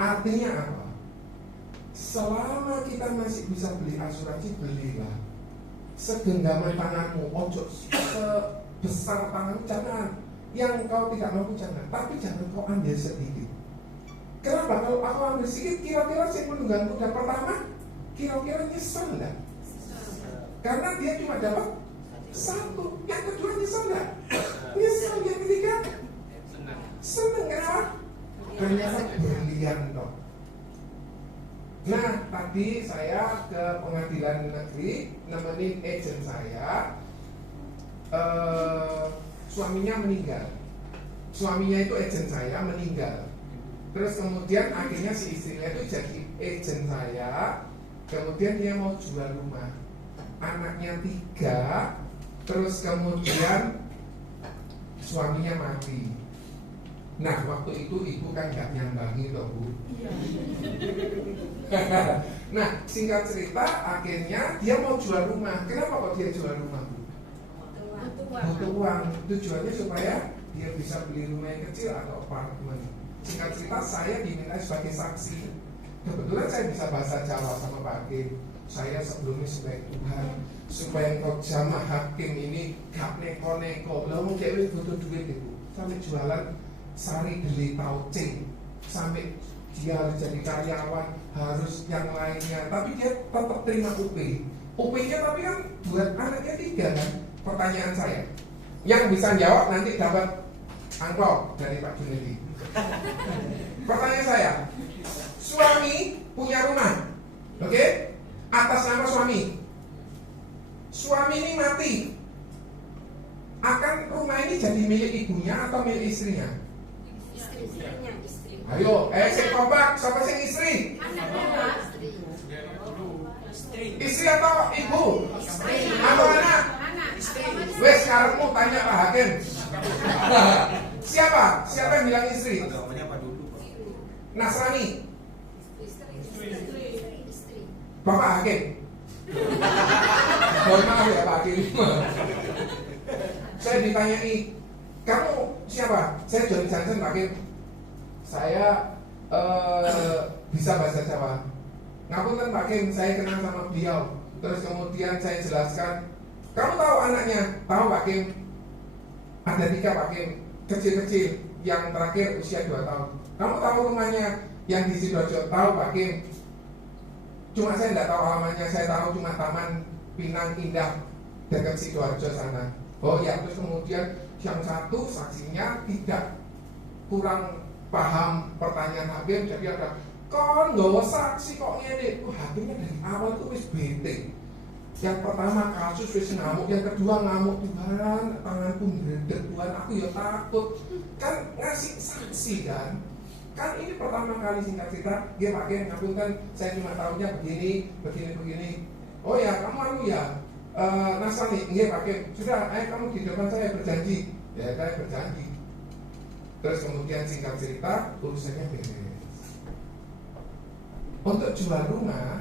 Artinya apa? Selama kita masih bisa beli asuransi, belilah. Segenggaman tanganmu, ojo sebesar tanganmu, jangan. Yang kau tidak mampu jangan, tapi jangan kau ambil sedikit. Kenapa? Kalau aku ambil sedikit, kira-kira saya menunggangku. Dan pertama, kira-kira nyesel enggak? Karena dia cuma dapat satu. Yang kedua nyesel enggak? Nyesel. Yang ketiga seneng. Kenapa? Ternyata berlian dong. Nah, tadi saya ke pengadilan negeri nemenin agent saya. Suaminya meninggal. Suaminya itu agent saya meninggal. Terus kemudian akhirnya si istrinya itu jadi agent saya. Kemudian dia mau jual rumah. Anaknya 3. Terus kemudian suaminya mati. Nah, waktu itu ibu kan gak nyambangi loh, Bu. Nah, singkat cerita, akhirnya dia mau jual rumah. Kenapa kok dia jual rumah, Bu? Butuh uang. Tujuannya supaya dia bisa beli rumah yang kecil atau apartemen. Singkat cerita, saya diminta sebagai saksi. Kebetulan saya bisa bahasa Jawa sama Pak Hakim. Saya sebelumnya sebagai Tuhan, supaya engkau jamaah hakim ini gak neko-neko. Lah mau kayak butuh duit itu, sampai jualan sari deli taucing, sampai dia harus jadi karyawan, harus yang lainnya. Tapi dia tetap terima UP. UP-nya tapi kan buat anaknya 3 kan. Pertanyaan saya, yang bisa jawab nanti dapat angklok dari Pak Junedi. Pertanyaan saya, suami punya rumah, oke? Atas nama suami. Suami ini mati, akan rumah ini jadi milik ibunya atau milik istrinya? Istrinya. Ayo, saya kompak, siapa sih istri? Istri atau ibu? Atau anak? Wes sekarang mau tanya Pak Hakim. Siapa? Siapa yang bilang istri? Nasrani. Bapak Hakim. Mohon maaf ya Pak Hakim. Saya ditanyai, kamu siapa? Saya John Johnson Pak Hakim. Saya bisa bahasa Jawa. Ngapunten Pak Hakim, saya kenal sama beliau. Terus kemudian saya jelaskan, kamu tahu anaknya? Tahu Pak Hakim? Ada 3 Pak Hakim, kecil-kecil. Yang terakhir usia 2 tahun. Kamu tahu rumahnya yang di Sidoarjo? Tahu Pak Hakim? Cuma saya tidak tahu alamatnya. Saya tahu cuma Taman Pinang Indah dekat Sidoarjo sana. Oh ya, terus kemudian yang satu saksinya tidak kurang paham pertanyaan Hakim. Jadi ada, kon nggawa saksi kok ngene. Hakimnya dari awal itu wis bete. Yang pertama kasus wis ngamuk, yang kedua ngamuk, Tuhan, tanganku ngredeg, Tuhan, aku ya takut. Kan ngasih saksi kan. Kan ini pertama kali singkat cerita, dia pakai ngapunten, saya cuma tahunya begini. Oh ya, kamu anu ya, Nasrani, nggih pakai. Sudah, ayo kamu di depan saya berjanji. Ya, saya berjanji. Terus kemudian singkat cerita, urusannya beres. Untuk jual rumah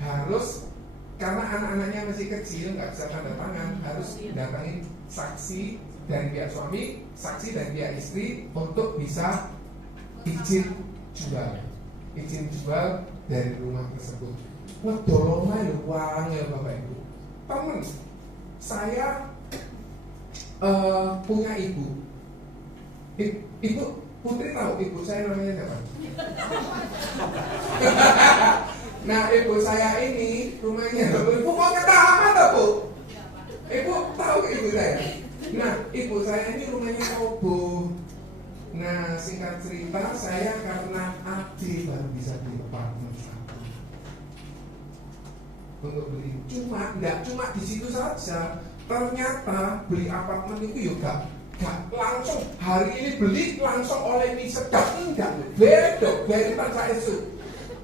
harus, karena anak-anaknya masih kecil, nggak bisa tanda tangan, harus datangin saksi dari pihak suami, saksi dari pihak istri untuk bisa izin jual dari rumah tersebut. Ngedolongnya lho uang ya Bapak Ibu. Temen saya punya ibu. Ibu Putri tahu ibu saya namanya siapa? Nah, ibu saya ini rumahnya, ibu kok ketawa atau Bu? Ibu tahu ibu saya? Nah, ibu saya ini rumahnya roboh. Nah, singkat cerita, saya karena adik baru bisa beli apartemen untuk beli. Enggak cuma di situ saja. Ternyata beli apartemen itu juga gak langsung hari ini beli langsung oleh ini sedap, enggak. Bedok, berikan saya itu.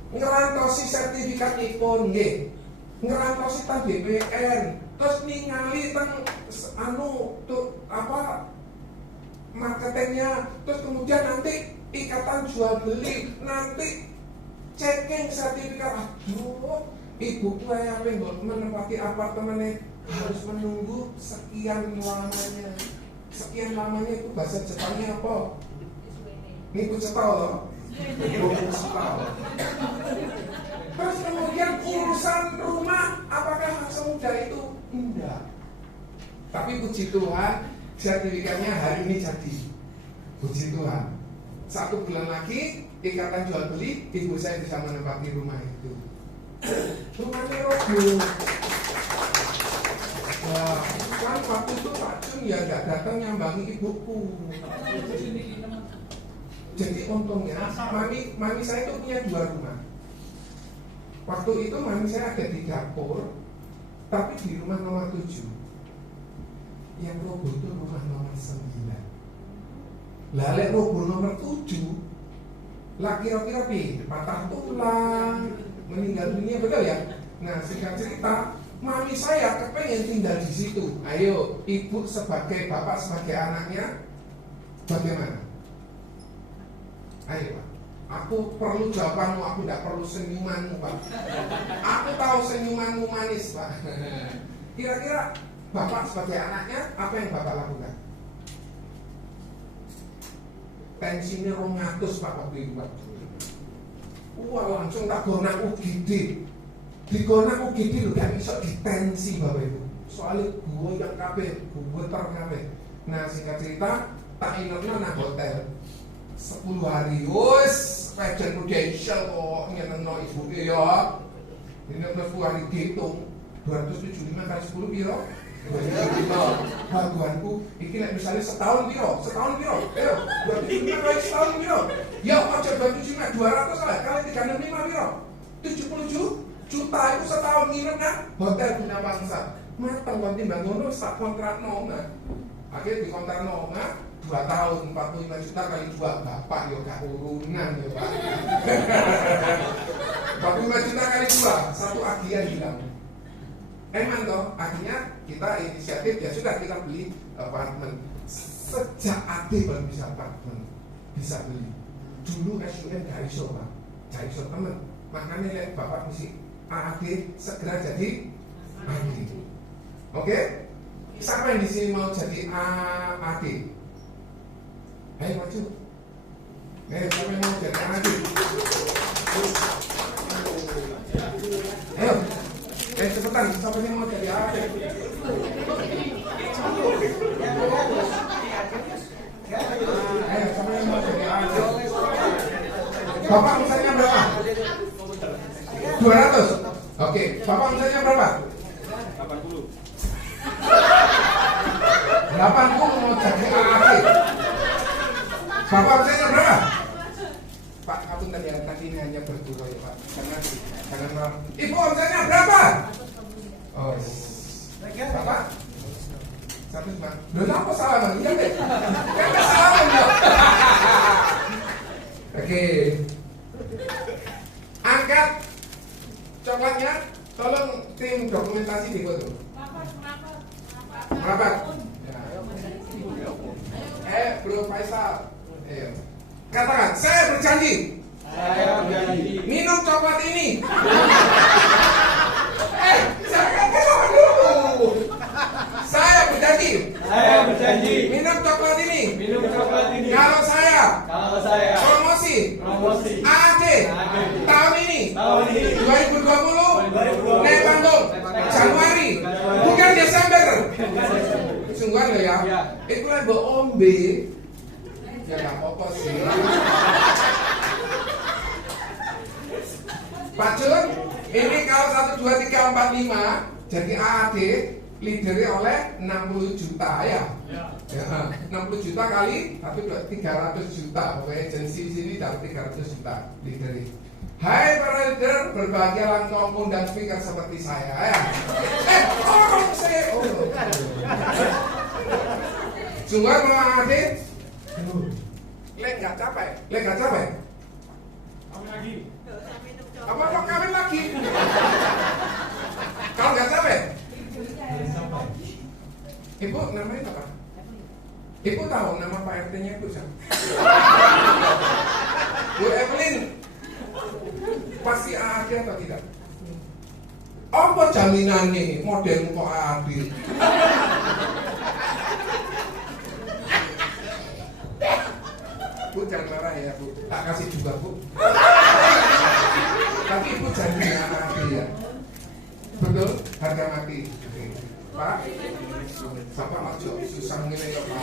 Ngerantosi sertifikat IPON nggih. Ngerantosi tang BPN, terus ningali tang marketingnya, terus kemudian nanti ikatan jual beli, nanti checking sertifikat. Aduh, ibu saya pengen menempati apartemennya harus menunggu sekian lamanya. Sekian lamanya itu bahasa Jepangnya apa? Niku cetol loh. Terus kemudian urusan rumah, apakah semudah itu? Enggak. Tapi puji Tuhan, sertifikatnya hari ini jadi. Puji Tuhan. 1 bulan lagi, ikatan jual beli, ibu saya bisa menempati rumah itu. Rumahnya roboh. Wah, kan waktu itu Pak Jun ya nggak datang nyambangi ibuku. Jadi untungnya, mami saya itu punya 2 rumah. Waktu itu mami saya ada di dapur, tapi di rumah nomor 7. Yang roboh itu rumah nomor 9. Lalu roboh nomor 7, lah kira-kira patah tulang, meninggal dunia, betul ya? Nah, singkat cerita, mami saya kepengen tinggal di situ. Ayo, ibu sebagai bapak, sebagai anaknya, bagaimana? Ayo Pak, aku perlu jawabanmu, aku tidak perlu senyumanmu Pak. Aku tahu senyumanmu manis Pak. Kira-kira bapak sebagai anaknya, apa yang bapak lakukan? Tensinya 200 Pak waktu itu Pak. Wah, langsung tak gonak UGD. Di gonak UGD lu gak bisa ditensi Bapak Ibu. Soalnya gue yang kabeh, gue terkabeh. Nah, singkat cerita, tak ingatnya nang hotel 10 hari, wes pageant prudential kok nyenengno ibu ya. Ini 10 hari dihitung 275 kali 10 piro? 275. Baguanku, iki nek misalnya setahun piro? Ayo, 275 kali setahun piro? Ya aja 275, 200 lah kali 365 piro? 77 juta itu setahun nginep kan? Hotel Bina Bangsa. Mateng kon timbang ngono sak kontrak nona. Akhirnya di kontrak nona 2 tahun 45 juta kali 2 bapak yo gak urunan ya Pak. 45 juta kali 2 satu agian hilang. Emang toh akhirnya kita inisiatif ya sudah kita beli apartemen. Sejak ade baru bisa apartemen, bisa beli. Dulu SUN gak iso Pak, gak iso temen. Makanya lihat bapak mesti AAD segera jadi AD. Oke? Siapa yang di sini mau jadi AAD? Ayo maju. Siapa yang mau jadi AAD? Ayo. Cepetan, siapa yang mau jadi AAD? Ayo, siapa yang mau jadi AAD? Bapak misalnya berapa? 200. Oke, bapak misalnya berapa? 80 mau jadi AAD. Bapak misalnya berapa? Pak, aku tadi ini hanya berdua ya Pak. Jangan maaf. Ibu omsetnya berapa? Oh, Bapak? 1 juta. Loh, apa salah Bang? Iya deh. Kan salah ya. Oke. Angkat coklatnya. Tolong tim dokumentasi di foto. Rapat. Bro Faisal. Ayo. Katakan, saya berjanji. Minum coklat ini. Jangan ketawa dulu. Saya berjanji. Minum coklat ini. Kalau saya promosi AAD tahun ini 2020 naik panggung Januari bukan Desember. Sungguhan lo ya. Itu lah mbok ombe. Ya gak apa-apa sih. Pak Jun, ini kalau 1, 2, 3, 4, 5 jadi AAD lideri oleh 60 juta ya. 60 juta kali 300 juta. Pokoknya agensi di sini dapat 300 juta lideri. Hai para leader, berbahagialah engkau mengundang speaker seperti saya ya. Sungguh mau AAD? Lek nggak capek. Apa kawin lagi? Kalau nggak capek? Ibu namanya apa? Ibu tahu nama Pak RT-nya Ibu siapa? Bu Evelyn pasti AAD atau tidak? Apa jaminannya model kok AAD? Bu jangan marah ya Bu, tak kasih juga Bu. itu janjinya mati ya. Betul, harga mati. Oke. Pak, Bapak ojo susah ngene ya Pak.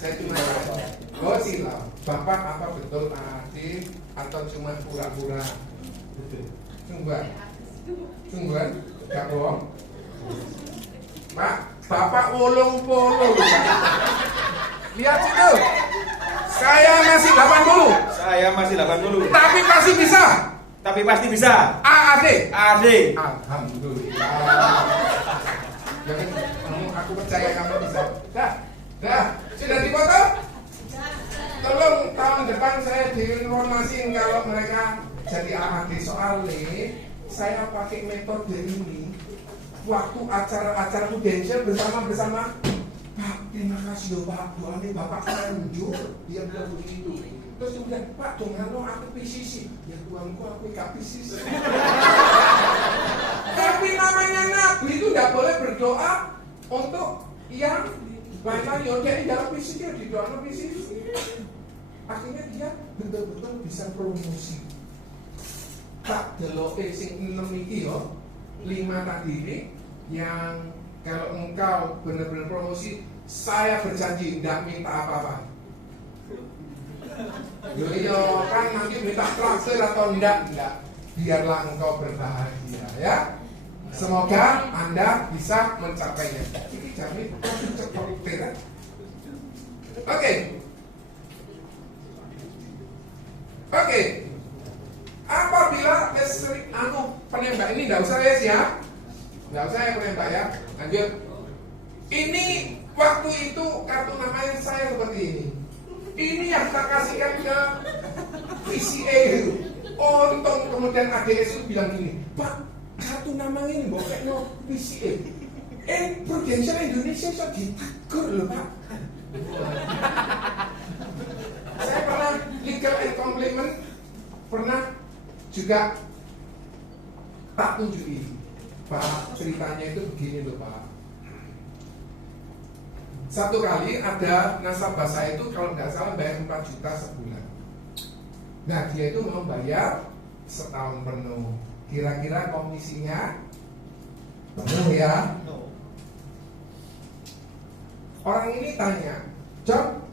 Saya cuma tanya. Oh sila, Bapak apa betul mati atau cuma pura-pura? Betul. Sungguhan? Sungguhan? Gak bohong? Pak, Bapak wolong-wolong. Lihat situ. Saya masih 80. Saya masih 80. Tapi pasti bisa. Tapi pasti bisa. AAD. AD. Alhamdulillah. Jadi aku percaya kamu bisa. Dah, sudah dipoto? Tolong tahun depan saya diinformasiin kalau mereka jadi AAD. Soalnya saya pakai metode ini waktu acara-acara prudensial bersama Pak, terima kasih loh Pak, doanya Bapak manjur. Dia bilang begitu. Terus dia bilang, Pak, jangan aku PCC. Ya Tuhanku, aku gak PCC. Tapi namanya Nabi itu tidak boleh berdoa untuk yang lain-lain. Ya di dalam PCC, di dalam PCC. Akhirnya dia betul-betul bisa promosi. Tak deloke sing 6 iki yo, 5 tadi ini yang kalau engkau benar-benar promosi, saya berjanji tidak minta apa-apa. Yo kan nanti minta traktir atau enggak. Biarlah engkau berbahagia ya. Semoga Anda bisa mencapainya. Ini jamin cepat. Oke. Apabila istri penembak ini enggak usah ya. Enggak usah ya penembak ya. Lanjut. Ini waktu itu kartu namanya saya seperti ini. Ini yang kita kasihkan ke PCA itu. Untung kemudian ADS itu bilang gini, Pak, kartu nama ini bokeknya PCA. Prudential Indonesia bisa ditegur loh Pak. Saya pernah legal and compliment, pernah juga tak tunjukin. Pak, ceritanya itu begini loh Pak. Satu kali ada nasabah saya itu kalau nggak salah bayar 4 juta sebulan. Nah dia itu mau bayar setahun penuh. Kira-kira komisinya penuh ya. Orang ini tanya, John,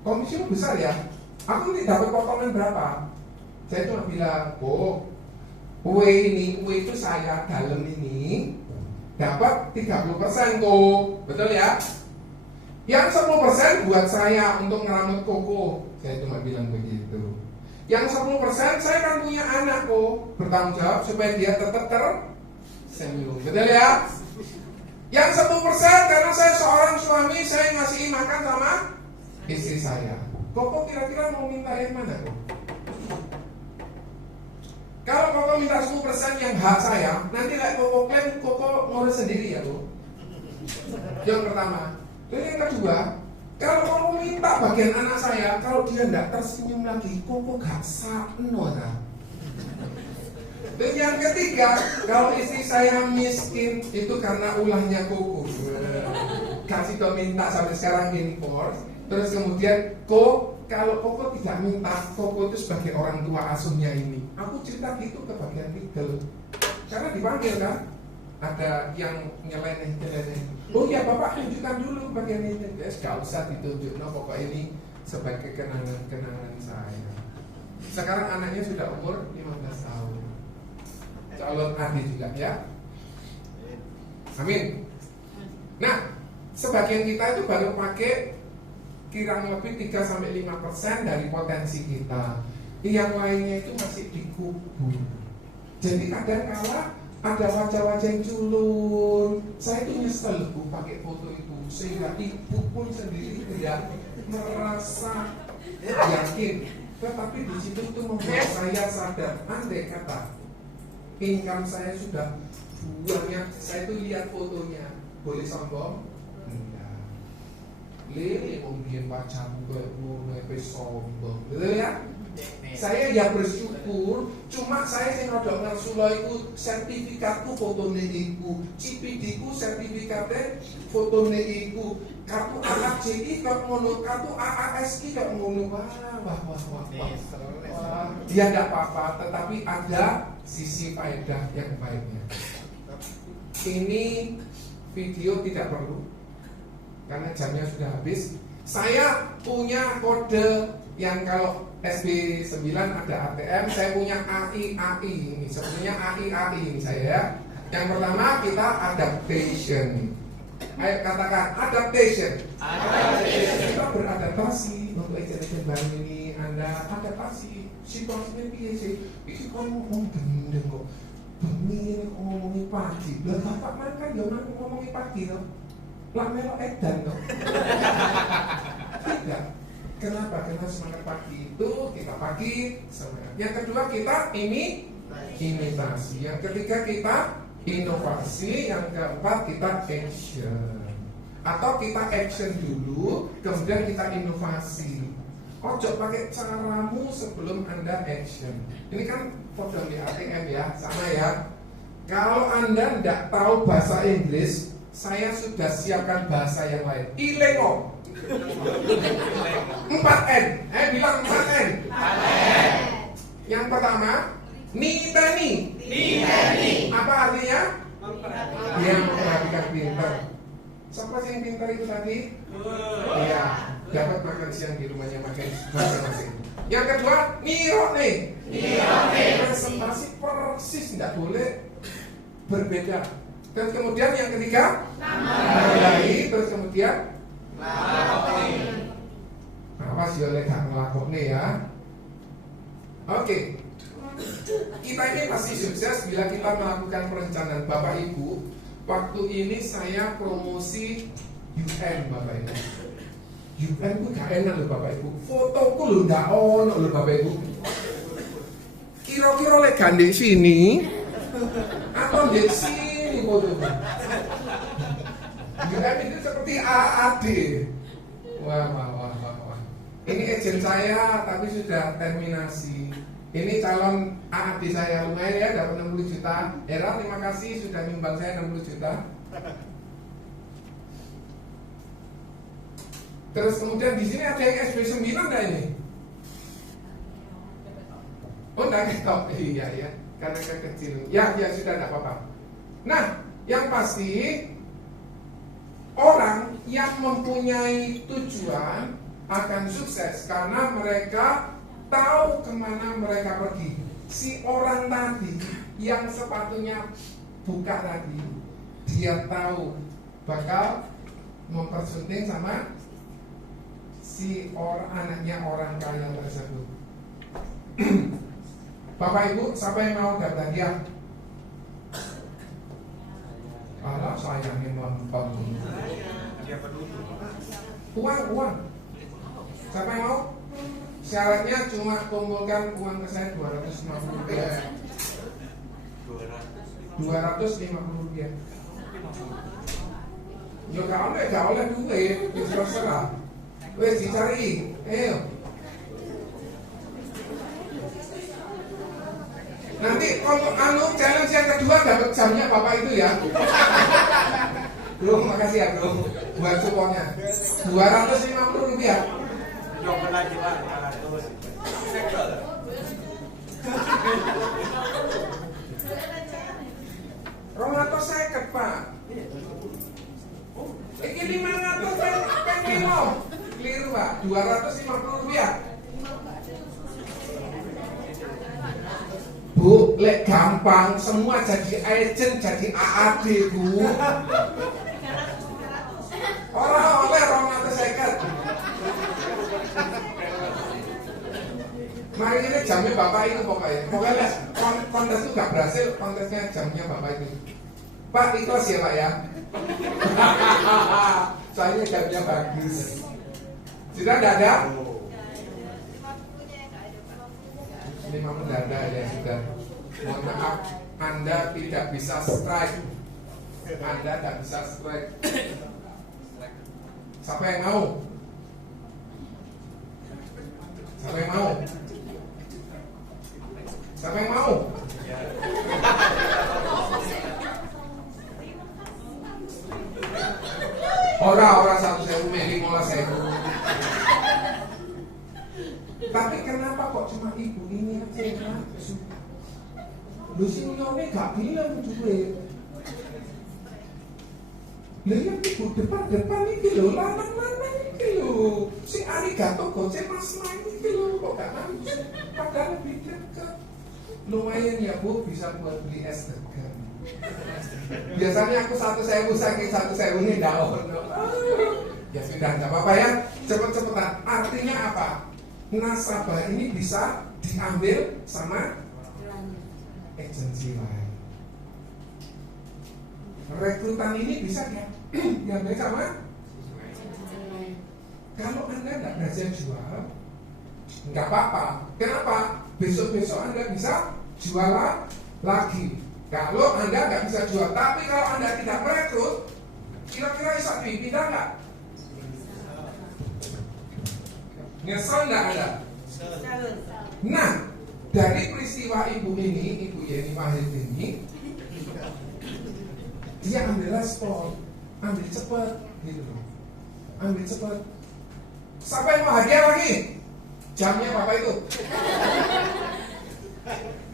komisinya besar ya? Aku ini dapat potongan berapa? Saya cuma bilang, kue itu saya dalam ini dapat 30% kok, betul ya? Yang 10% buat saya untuk ngeramut koko. Saya cuma bilang begitu. Yang 10% saya kan punya anak kok, bertanggung jawab supaya dia tetap tersenyum. Betul ya? Yang 10% karena saya seorang suami, saya ngasih makan sama istri saya. Koko kira-kira mau minta yang mana kok? Kalau koko minta 10% yang hak saya, nanti koko klaim koko ngurus sendiri ya kok. Yang pertama. Dan yang kedua, kalau kamu minta bagian anak saya, kalau dia tidak tersenyum lagi, kok gak sakno nah. Dan yang ketiga, kalau istri saya miskin, itu karena ulahnya koko. Kasih kau minta sampai sekarang impor. Terus kemudian, kalau koko tidak minta, koko itu sebagai orang tua asuhnya ini. Aku cerita gitu ke bagian legal. Karena dipanggil kan, ada yang nyeleneh. Oh ya Bapak tunjukkan dulu bagian ini. Gak usah ditunjuk, pokoknya ini sebagai kenangan saya. Sekarang anaknya sudah umur 15 tahun. Calon adik juga ya. Amin. Nah, sebagian kita itu baru pakai kurang lebih 3-5% dari potensi kita. Yang lainnya itu masih dikubur. Jadi kadang kala ada wajah-wajah yang culun. Saya itu nyesel pakai foto itu, sehingga ibu pun sendiri tidak merasa yakin. Tetapi di situ itu membuat saya sadar, andai kata income saya sudah banyak, saya itu lihat fotonya, boleh sombong? Enggak. Lele mungkin pacarmu gue sombong, betul ya? Saya ya bersyukur, cuma saya sing rada ngersula iku sertifikatku fotone iku, CPD-ku sertifikate fotone iku, kartu AAJI kok ngono, kartu AASI kok ngono. Wah. Ya enggak apa-apa, tetapi ada sisi faedah yang baiknya. Ini video tidak perlu karena jamnya sudah habis. Saya punya kode yang kalau SB9 ada ATM, saya punya AI ini. Sebenarnya AI ini saya ya. Yang pertama kita adaptation. Ayo katakan adaptation. Kita beradaptasi untuk agent baru ini. Anda adaptasi. Situasinya piye sih? Iki kon ngomong bener kok. Bengi ngomongin pagi. Lah bapak man kan yo ngomongin pagi loh. Lah melok edan kok. Tidak. Kenapa? Karena semangat pagi itu kita pagi semangat. Yang kedua kita imitasi. Yang ketiga kita inovasi. Yang keempat kita action. Atau kita action dulu, kemudian kita inovasi. Ojo pakai caramu sebelum Anda action. Ini kan kode di ATM ya, sama ya. Kalau Anda tidak tahu bahasa Inggris, saya sudah siapkan bahasa yang lain. Ilengo 4N. Bilang 4N. Yang pertama, niteni. Apa artinya? Yang memperhatikan pintar. Siapa sih yang pintar itu tadi? Iya, dapat makan siang di rumahnya masing-masing. Yang kedua, nirone. Presentasi persis, tidak boleh berbeda. Dan kemudian yang ketiga, nambah. Terus kemudian apa sih oleh gak ngelakoknya ya? Oke. Kita ini pasti sukses bila kita melakukan perencanaan. Bapak Ibu, waktu ini saya promosi UN Bapak Ibu. UN itu gak enak loh Bapak Ibu. Fotoku loh gak ono loh Bapak Ibu. Kira-kira oleh gandeng sini atau di sini fotoku. UN itu seperti AAD. Wah. Ini agent saya tapi sudah terminasi. Ini calon AAD saya, lumayan ya, dapat 60 juta. Era terima kasih sudah nyumbang saya 60 juta. Terus kemudian di sini ada yang SB9 enggak ini? Oh enggak ketok. Iya ya, karena kecil. Ya sudah enggak apa-apa. Nah, yang pasti orang yang mempunyai tujuan akan sukses karena mereka tahu kemana mereka pergi. Si orang tadi yang sepatunya buka tadi, dia tahu bakal mempersunting sama si anaknya orang kaya tersebut. Bapak Ibu, siapa yang mau dapat hadiah? Alah, sayangnya mempeng. Uang. Siapa yang mau? Syaratnya cuma kumpulkan uang ke saya 250 rupiah. 250 rupiah. Ya gak oleh duit, terserah. Wes dicari, ayo. Nanti kalau challenge yang kedua dapat jamnya Bapak itu ya. Bro, makasih ya bro buat supportnya. 250 rupiah. Coba lagi Pak, 250 Pak. Ini 500 kan kilo. Keliru Pak, 250 rupiah. Bu, lek gampang semua jadi agent, jadi AAD Bu. Orang oleh 250. Mari ini jamnya Bapak itu pokoknya. Pokoknya kontes itu gak berhasil, kontesnya jamnya Bapak itu. Pak, ikhlas ya Pak ya. Soalnya jamnya bagus. Sudah tidak ada? 50 tidak ada ya sudah. Mohon maaf, Anda tidak bisa strike. Anda tidak bisa strike. Siapa yang mau? Siapa yang mau? Siapa yang mau? Ora 1.000 meli 15.000. Tapi kenapa kok cuma ibu ini aja yang nafsu? Lu sih nyone gak bilang duit. Lihat ibu depan ini lho, lanang iki lho. Si arigato gocek mas iki lho, kok gak nafsu? Padahal lebih dekat. Lumayan ya Bu, bisa buat beli es degan. Biasanya aku 1.000 saking 1.000 ini ndak ono. Ya sudah, nggak apa-apa ya. Cepet-cepetan. Artinya apa? Nasabah ini bisa diambil sama agensi lain. Rekrutan ini bisa ya diambil sama. Kalau Anda nggak berhasil jual, nggak apa-apa. Kenapa? Besok-besok Anda bisa jualan lagi. Kalau Anda nggak bisa jual, tapi kalau Anda tidak merekrut, kira-kira bisa dipindah nggak? Nyesel nggak Anda? Nah, dari peristiwa ibu ini, Ibu Yeni Wahid ini, dia ambil respon, ambil cepat, gitu loh, ambil cepat. Siapa yang mau hadiah lagi? Jamnya Bapak itu.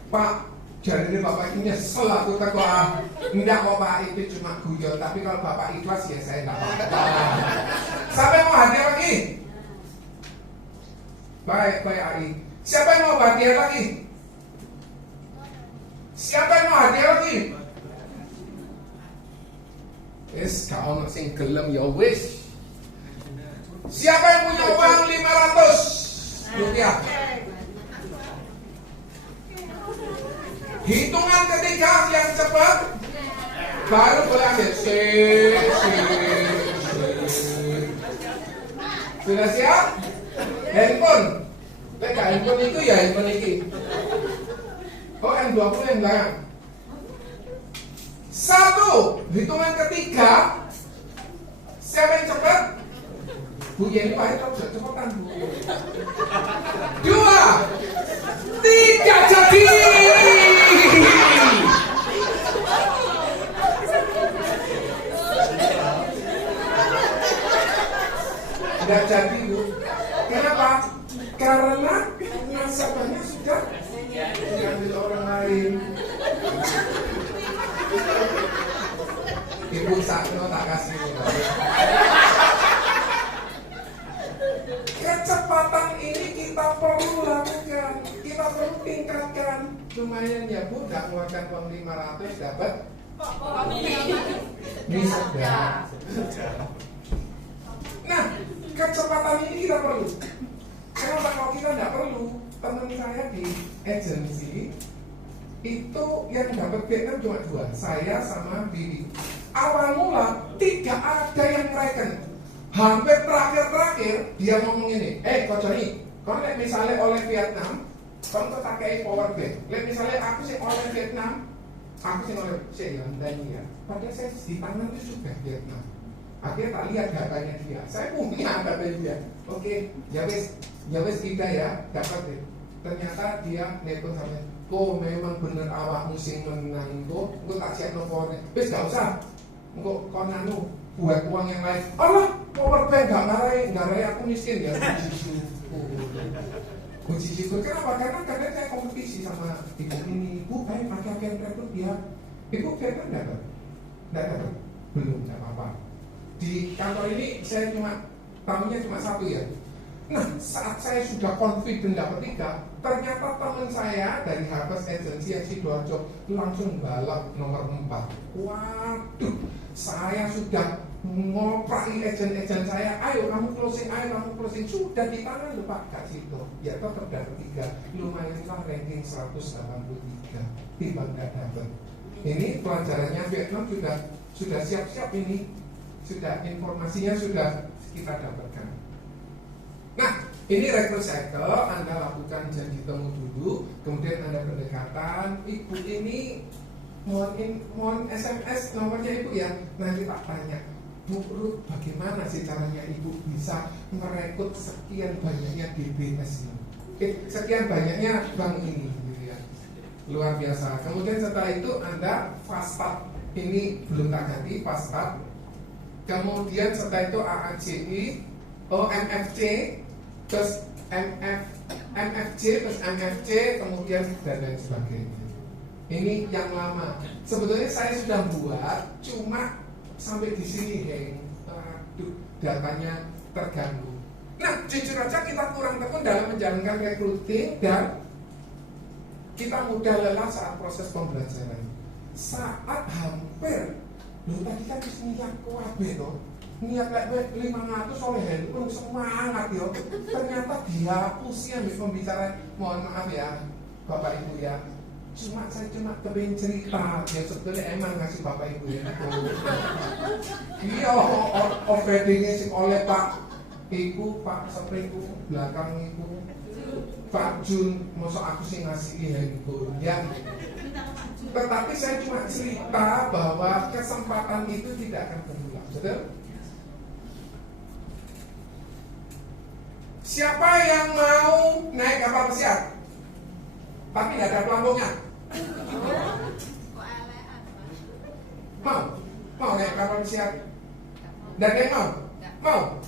Pak, jadi Bapak ini nyesel aku ketua. Enggak kok Pak, itu cuma guyon. Tapi kalau Bapak ikhlas ya saya enggak apa-apa. Siapa yang mau hadiah lagi? Baik AI. Siapa yang mau hadiah lagi? Siapa yang mau hadiah lagi? Wis gak ono sing gelem ya wis. Siapa yang punya uang 500 rupiah? Hitungan ketiga yang cepat baru boleh ambil. Sudah siap? Handphone. Lek handphone itu ya handphone iki. Oh yang 20 yang belakang. 1. Hitungan ketiga. Siapa yang cepat? Bu Yeni Wahid harus cepetan Bu. 2, 3 jadi. Tidak jadi Bu. Kenapa? Karena nasabahnya sudah diambil orang lain. Ibu Sakno tak kasih. Kecepatan ini kita perlu lakukan, kita perlu tingkatkan. Lumayan ya Bu, nggak mengeluarkan uang 500 dapat ini sedang. Nah, kecepatan ini kita perlu. Kenapa kalau kita nggak perlu? Teman saya di agensi itu yang dapat Vietnam cuma 2, saya sama Bibi. Awal mula tidak ada yang mereken. Hampir terakhir dia ngomong ini, kau Joni, kau lihat misalnya oleh Vietnam, kau tuh pakai power bank. Lihat misalnya aku sih oleh Vietnam, aku sih oleh ya. Padahal saya di tangan itu sudah Vietnam. Akhirnya tak lihat datanya dia, saya punya datanya dia. Oke, ya wes kita ya dapat deh. Ternyata dia neko sama, kok memang bener awak musim menang kok tak siap nomornya. Wes gak usah, kok nanu buat uang yang lain. Allah, power bank gak ngarai aku miskin ya. Puji syukur. Kenapa? Karena kadang saya kompetisi sama ibu ini. Ibu, pakai yang rekrut dia. Ibu Vietnam dapat? Nggak dapat? Belum, nggak apa-apa. Di kantor ini saya tamunya cuma 1 ya. Nah, saat saya sudah confident dapat 3, ternyata teman saya dari Harvest Agency yang Sidoarjo langsung balap nomor 4. Waduh, saya sudah ngopraki agent saya, ayo kamu closing, sudah di tangan lho Pak, Kak Sito. Ya toh terdapat 3, lumayan lah ranking 183, timbang nggak dapat. Ini pelajarannya Vietnam sudah siap-siap ini, sudah informasinya sudah kita dapatkan. Nah, ini rekrut cycle, Anda lakukan janji temu dulu, kemudian Anda pendekatan. Ibu ini mohon SMS nomornya Ibu ya. Nanti tak tanya, Bu Ruth, bagaimana sih caranya Ibu bisa merekrut sekian banyaknya DBS ini? Sekian banyaknya bank ini, gitu ya. luar biasa. Kemudian setelah itu Anda fastat, ini belum tak ganti fastat. Kemudian setelah itu AACI, MFC, terus MFC, terus MFC, kemudian dan lain sebagainya. Ini yang lama. Sebetulnya saya sudah buat, cuma sampai di sini hang. Aduh, datanya terganggu. Nah, jujur aja kita kurang tekun dalam menjalankan recruiting dan kita mudah lelah saat proses pembelajaran. Saat hampir, loh tadi kan niat kuabe toh, niat kayak 500 oleh handphone semangat yo. Ternyata dihapus ya pembicaraan. Mohon maaf ya, Bapak Ibu ya. Saya cuma kepengen cerita, ya sebetulnya emang ngasih Bapak Ibu ya. Iya, offendingnya sih oleh Pak Ibu, Pak Sepriku, belakang Ibu, Pak Jun, masa aku sih ngasih handphone ya. Tetapi saya cuma cerita bahwa kesempatan itu tidak akan berulang, betul? Siapa yang mau naik kapal pesiar? Tapi tidak ada pelampungnya. Mau naik kapal pesiar? Dan yang mau?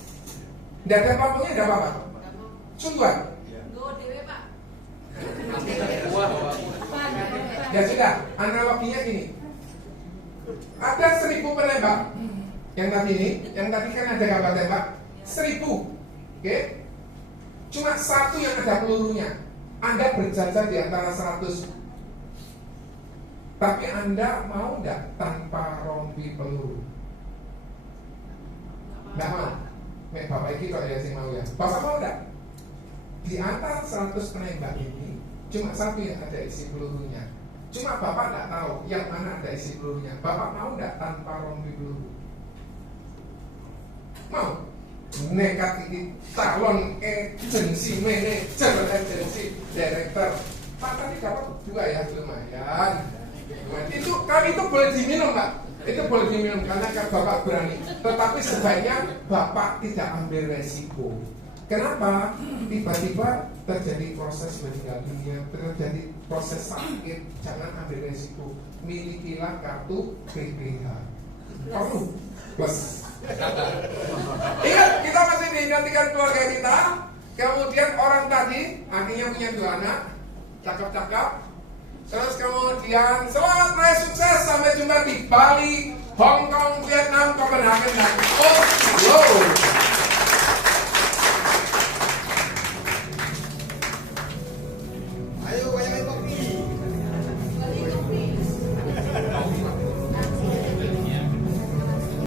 Tidak ada pelampungnya, tidak apa-apa. Sungguhan? Ya sudah, analoginya gini. Ada 1000 penembak. Yang tadi kan ada kapal tembak 1000. Oke? Cuma satu yang ada pelurunya. Anda berjajar di antara 100. Tapi Anda mau nggak tanpa rompi peluru? Nggak mau. Bapak Iki kok ya sih mau ya. Bapak mau nggak? Di antara 100 penembak ini cuma satu yang ada isi pelurunya. Cuma Bapak nggak tahu yang mana ada isi pelurunya. Bapak mau nggak tanpa rompi peluru? Mau? Nekat ini calon agensi manajer, agensi director. Pak tadi dapat 2 ya, lumayan. Itu kali itu boleh diminum Pak. Itu boleh diminum karena Bapak berani. Tetapi sebaiknya Bapak tidak ambil resiko. Kenapa? Tiba-tiba terjadi proses meninggal dunia, terjadi proses sakit. Jangan ambil resiko. Milikilah kartu PPH. Perlu plus. Ingat, kita masih dinantikan keluarga kita. Kemudian orang tadi akhirnya punya 2 anak, cakep-cakep. Terus kemudian selamat meraih sukses. Sampai jumpa di Bali, Hong Kong, Vietnam, Copenhagen, dan Oslo.